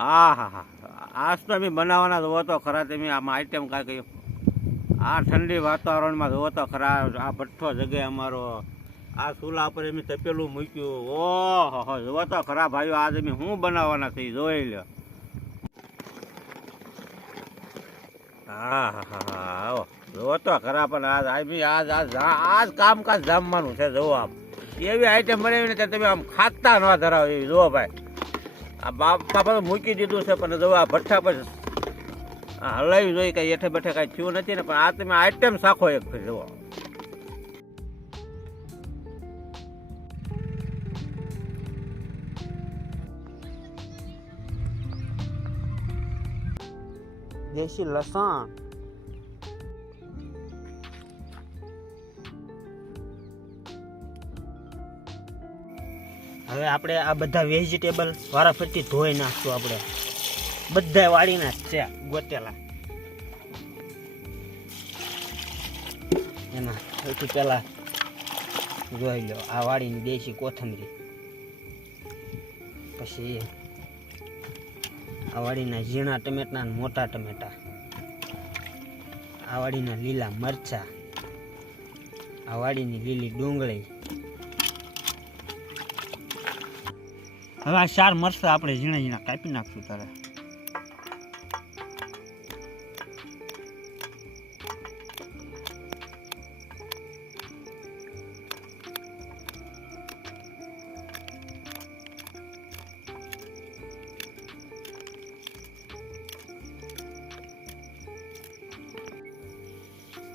હા હા હા, આજ તો અમે બનાવવાના જોવો તો ખરા. તમે આમાં આઈટમ કાંઈ આ ઠંડી વાતાવરણમાં જોવો તો ખરા. આ ભઠ્ઠો જગ્યાએ અમારો આ ચૂલા પર અમે તપેલું મૂક્યું. ઓહો, જોવો તો ખરા ભાઈઓ, આજ અમે શું બનાવવાના છે જોઈ લો. હા હા હા હા, આવો જોવો તો ખરા. પણ આજ કામકાજ જમવાનું છે. જોવો આમ એવી આઈટમ બનાવીને કે તમે આમ ખાતા ન ધરાવો એવી. જુઓ ભાઈ, આ બાપા પર મૂકી દીધું છે, પણ જો આ ભઠ્ઠા પર હલાવી જોઈએ. કઈ એઠે બેઠે કઈ થયું નથી ને, પણ આ તમે આઈટમ શાખો એક ફેર જુઓ. દેશી લસણ, હવે આપણે આ બધા વેજીટેબલ વારાફરતી ધોઈ નાખશું. આપણે બધા વાળીના જ છે ગોતેલા. એમાં સૌથી પહેલા જોઈ લો આ વાળીની દેશી કોથમરી, પછી આ વાળીના ઝીણા ટમેટા અને મોટા ટમેટા, આ વાળીના લીલા મરચા, આ વાળીની લીલી ડુંગળી. હવે આ 4 મરચાં આપણે ઝીણા ઝીણા કાપી નાખશું. તારે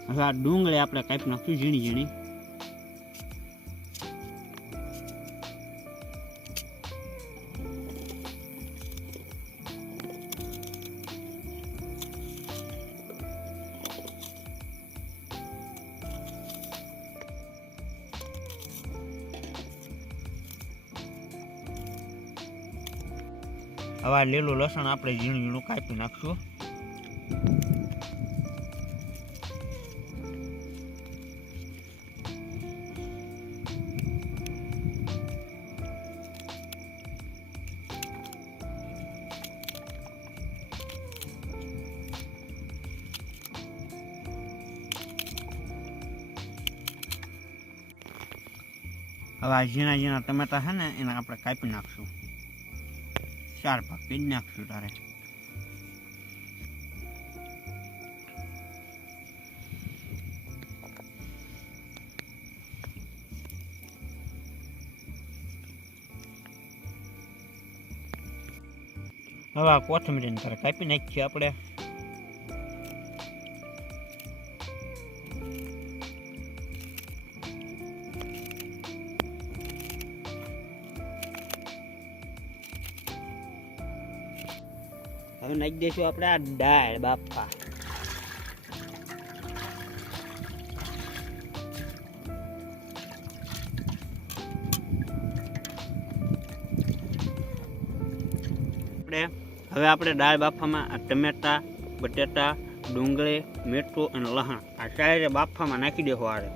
હવે આ ડુંગળી આપણે કાપી નાખશું ઝીણી ઝીણી. હવે આ લીલું લસણ આપણે ઝીણું ઝીણું કાપી નાખશું. હવે આ ઝીણા ઝીણા ટમેટા છે ને એને આપણે કાપી નાખશું. 4 ભાગ કરી નાખશું. તારે હવે આ કોથમીરીને તારે કાપી નાખીએ આપણે. હવે નાખી દઈશું આપણે આ દાળ બાફા. હવે આપણે દાળ બાફામાં આ ટમેટા, બટેટા, ડુંગળી, મીઠું અને લસણ આ ચારે બાફામાં નાખી દેવું. આરે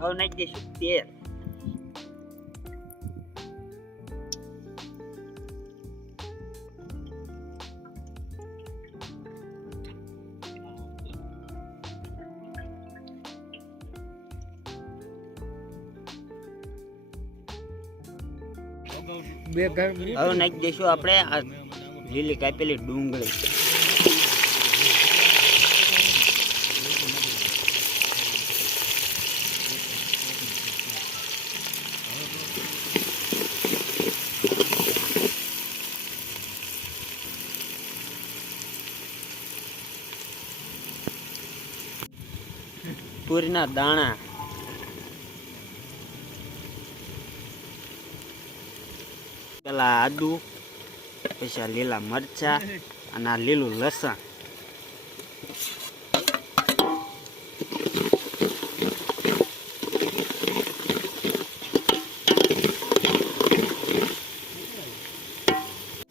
હવે નાખી દઈશું તેલ. હવે નાખી દઈશું આપણે આ લીલી કાપેલી ડુંગળી. તુરીના દાણા, પેલા આદુ, પછી આ લીલા મરચા અને આ લીલું લસણ.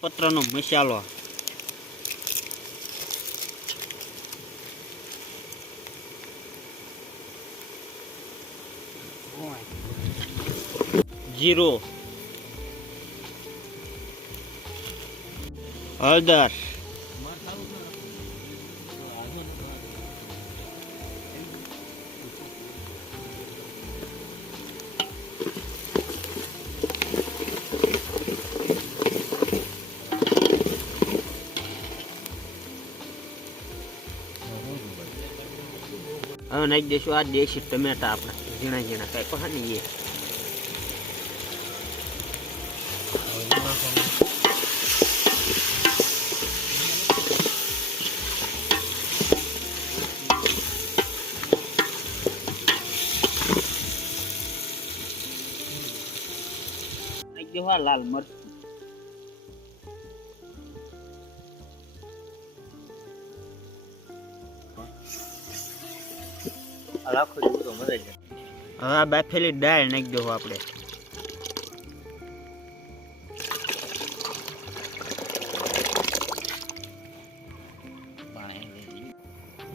પત્રનો મસાલો, જીરો, હળદર, હવે નાખી દઈશું આ દેશી ટમેટા આપણે ઝીણા ઝીણા કાંઈ પહાડ નહીં એ નાખી દેવા લાલ મરચું, રાખો તો મજા જાય. હવે આ બાફેલી દાળ નાખી દો આપણે.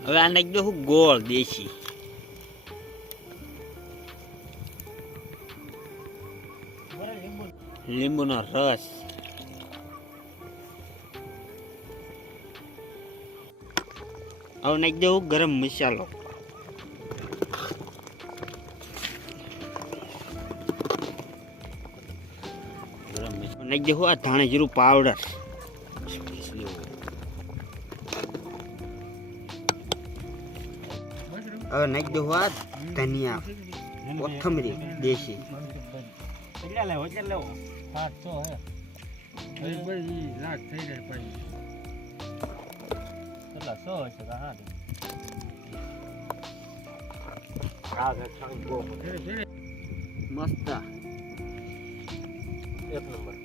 હવે આ નાખી દો ગોળ દેશી, લીંબુનો રસ, હવે નાખી દઉં ગરમ મસાલો, નાખી દઉં આ ધાણા જીરું પાવડર, હવે નાખી દઉં આ ધનિયા કોથમરી દેશી, મસ્ત એક નંબર.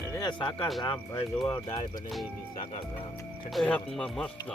અરે સાકા જામ ભાઈ, જોવા દાળ બનાવી શાકા જામ એકમાં મસ્ત.